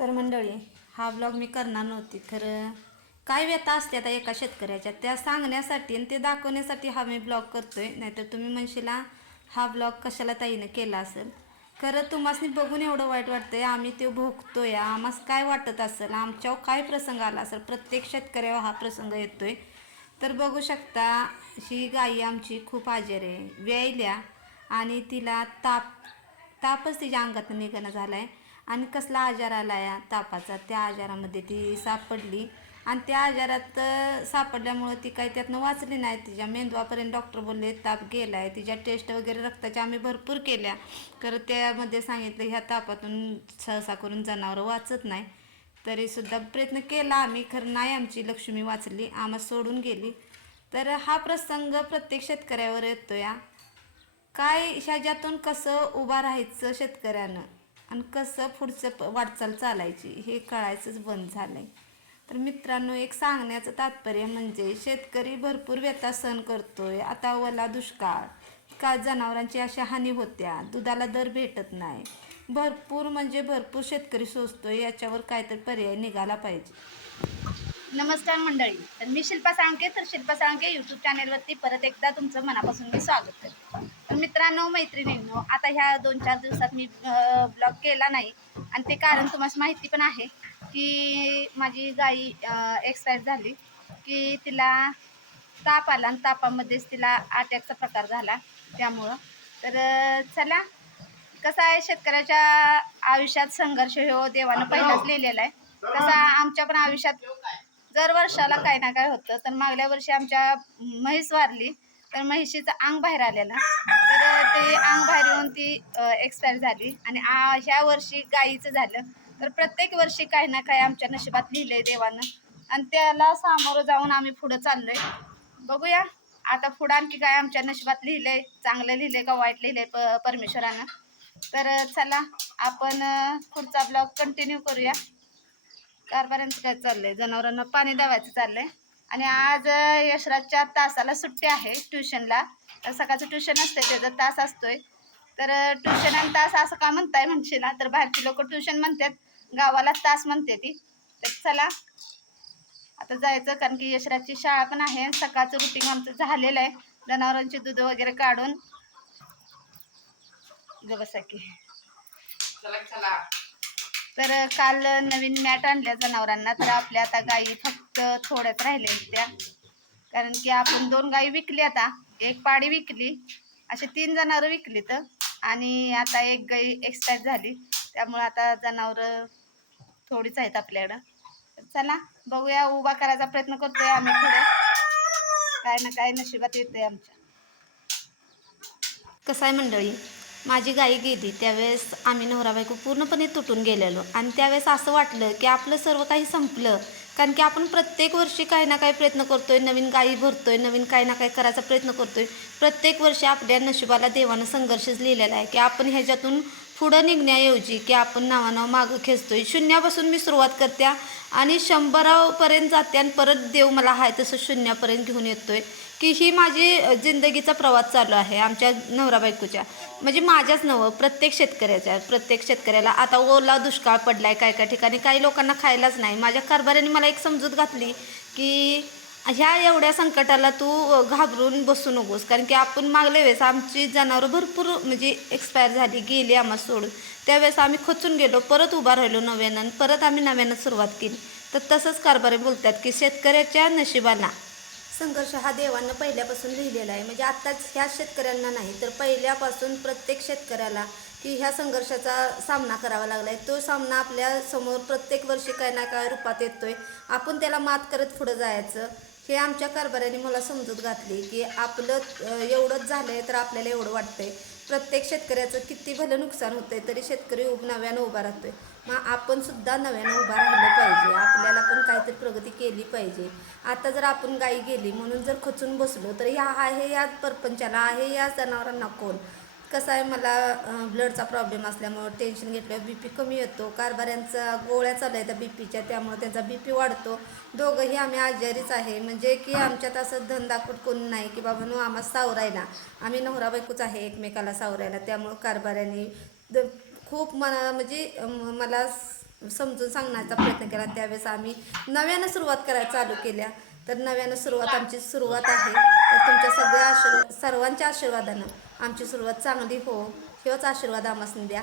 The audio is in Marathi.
तर मंडळी हा ब्लॉग मी करणार नव्हती. खरं काय व्यथा असते आता एका शेतकऱ्याच्या? त्या सांगण्यासाठी आणि ते दाखवण्यासाठी हा मी ब्लॉग करतोय. नाहीतर तुम्ही म्हणशीला हा ब्लॉग कशाला ताईनं केला असेल? खरं तुम्हाला बघून एवढं वाईट वाटतंय. आम्ही ते भोगतोय. आम्हाला काय वाटत असेल? आमच्यावर काय प्रसंग आला असेल? प्रत्येक शेतकऱ्यावर हा प्रसंग येतोय. तर बघू शकता ही गाई आमची खूप आजारी आहे. व्यायल्या आणि तिला ताप तापच तिच्या अंगात निघणं झाला आहे आणि कसला आजार आला या तापाचा? त्या आजारामध्ये ती सापडली. आणि त्या आजारात सापडल्यामुळं ती काही त्यातनं वाचली नाही. तिच्या मेंदवापर्यंत डॉक्टर बोलले ताप गेला आहे तिच्या टेस्ट वगैरे रक्ताच्या आम्ही भरपूर केल्या. तर त्यामध्ये सांगितलं ह्या तापातून सहसा करून जनावरं वाचत नाही. तरीसुद्धा प्रयत्न केला आम्ही. खरं नाही आमची लक्ष्मी वाचली. आम्हा सोडून गेली. तर हा प्रसंग प्रत्येक शेतकऱ्यावर येतो या काय ह्याच्यातून कसं उभा राहायचं शेतकऱ्यानं? आणि कसं पुढचं प- वाटचाल चालायची हे कळायचंच बंद झालं आहे तर मित्रांनो एक सांगण्याचं तात्पर्य म्हणजे शेतकरी भरपूर व्यथा सहन करतोय. आता ओला दुष्काळ. का जनावरांची अशा हानी होत्या? दुधाला दर भेटत नाही. भरपूर म्हणजे भरपूर शेतकरी सोचतोय याच्यावर काहीतरी पर्याय निघाला पाहिजे. नमस्कार मंडळी. तर मी शिल्पा साळुंके तर शिल्पा साळुंके यूट्यूब चॅनेलवरती परत एकदा तुमचं मनापासून मी स्वागत करते. तर मित्रांनो मैत्रिणींनो आता ह्या दोन चार दिवसात मी ब्लॉग केला नाही. आणि ते कारण तुम्हाला माहिती पण आहे की माझी गाई एक्सपायर झाली. की तिला ताप आला आणि तापामध्येच तिला अटॅकचा प्रकार झाला. त्यामुळं. तर चला. कसं आहे शेतकऱ्याच्या आयुष्यात संघर्ष हो देवानं पहिलाच लिहिलेला आहे. तसा आमच्या पण आयुष्यात दर वर्षाला काही ना काय होतं तर मागल्या वर्षी आमच्या म्हैस वारली. तर म्हशीचं अंग बाहेर आलेलं. तर ते अंग बाहेर येऊन ती एक्सपायर झाली. आणि आ- ह्या वर्षी गाईचं झालं. तर प्रत्येक वर्षी काही ना काही आमच्या नशिबात लिहिलंय देवानं. आणि त्याला सामोरं जाऊन आम्ही पुढं चाललोय. बघूया. आता पुढं आणखी काय आमच्या नशिबात लिहिलंय. चांगलं लिहिलंय का वाईट लिहिलंय प परमेश्वरानं. तर चला आपण पुढचा ब्लॉग कंटिन्यू करूया. कारभाऱ्यांचं काय चाललंय? जनावरांना पाणी द्यावायचं चाललंय. आणि आज यशराजच्या तासाला सुट्टी आहे ट्युशनला. तर सकाळचं ट्युशन असते त्याचा तास असतोय. तर ट्युशन आणि तास असं का म्हणताय म्हणशील ना? तर बाहेरची लोक ट्युशन म्हणतात गावाला तास म्हणते ती. तर चला आता जायचं कारण की यशराजची शाळा पण आहे सकाळचं रुटीन आमचं झालेलं आहे. जनावरांची दूध वगैरे काढून. ग बसा की. तर काल नवीन मॅट आणल्या जनावरांना. तर आपल्या आता गायी फक्त थोड्याच राहिल्या त्या कारण की आपण दोन गायी विकली आता एक पाडी विकली असे तीन जनावरं विकली तर आणि आता एक गाई एक्सपायर झाली. त्यामुळे आता जनावरं थोडीच आहेत आपल्याकडं. चला बघूया उभा करायचा प्रयत्न करतोय आम्ही पुढे. काय ना काय नशिबात येतोय आमच्या. कसं आहे मंडळी? माझी गाई गेली त्यावेळेस आम्ही नवरा बायको पूर्णपणे तुटून गेलेलो. आणि त्यावेळेस असं वाटलं की आपलं सर्व काही संपलं. कारण की आपण प्रत्येक वर्षी काही ना काही प्रयत्न करतोय नवीन गायी भरतोय नवीन काही ना काही करायचा प्रयत्न करतोय. प्रत्येक वर्षी आपल्या नशिबाला देवानं संघर्षच लिहिलेला आहे की आपण ह्याच्यातून पुढं निघण्याऐवजी की आपण नावानाव मागं खेचतोय. शून्यापासून मी सुरुवात करते आणि शंभरापर्यंत जाते आणि परत देव मला आहे तसं शून्यापर्यंत घेऊन येतोय. की ही माझी जिंदगीचा प्रवास चालू आहे आमच्या नवरा बायकोच्या. म्हणजे माझ्याच नवं प्रत्येक शेतकऱ्याच्या प्रत्येक शेतकऱ्याला. आता ओला दुष्काळ पडलाय काय काय ठिकाणी. काही लोकांना खायलाच नाही. माझ्या कारभाऱ्याने मला एक समजूत घातली की ह्या एवढ्या संकटाला तू घाबरून बसू नकोस. कारण की आपण मागल्या वेळेस आमची जनावरं भरपूर म्हणजे एक्सपायर झाली गेली आम्हाला सोडून. त्यावेळेस आम्ही खचून गेलो परत उभा राहिलो नव्यानं परत आम्ही नव्यानं सुरुवात केली. तर तसंच कारभारी बोलतात की शेतकऱ्याच्या नशिबाला. संघर्ष हा देवांना पहिल्यापासून लिहिलेला आहे. म्हणजे आत्ताच ह्या शेतकऱ्यांना नाही तर पहिल्यापासून प्रत्येक शेतकऱ्याला की ह्या संघर्षाचा सामना करावा लागला आहे तो सामना आपल्यासमोर प्रत्येक वर्षी काय ना काय रूपात येतोय. आपण त्याला मात करत पुढं जायचं. हे आमच्या कारभाऱ्याने मला समजूत घातली की आपलं एवढंच झालं आहे तर आपल्याला एवढं वाटतंय. प्रत्येक शेतकऱ्याचं किती भलं नुकसान होतंय तरी शेतकरी उभ नव्यानं उभा राहतोय. मग आपण सुद्धा नव्यानं उभा राहिलं पाहिजे. आपल्याला पण काहीतरी प्रगती केली पाहिजे. आता जर आपण गाई गेली म्हणून जर खचून बसलो तर ह्या आहे या परपंचाला आहे या जनावरांना कोण? कसं आहे मला ब्लडचा प्रॉब्लेम असल्यामुळं टेन्शन घेतल्यावर बी पी कमी येतो. कारभाऱ्यांचा गोळ्या चालू आहेत बी पीच्या त्यामुळं त्यांचा बी पी वाढतो. दोघंही आम्ही आजारीच आहे. म्हणजे की आमच्यात असं धंदाकूट कोण नाही की बाबा नो आम्हाला सावरायला. आम्ही नवरा बायकोच आहे एकमेकाला सावरायला. त्यामुळं कारभाऱ्यांनी द खूप मला म्हणजे मला समजून सांगण्याचा प्रयत्न केला. त्यावेळेस आम्ही नव्यानं सुरुवात करायला चालू केल्या. तर नव्यानं सुरुवात आमची सुरुवात आहे. तर तुमच्या सगळ्या आशीर्वाद सर्वांच्या आशीर्वादानं. आमची सुरुवात चांगली हो हेच आशीर्वाद आम्हाला द्या.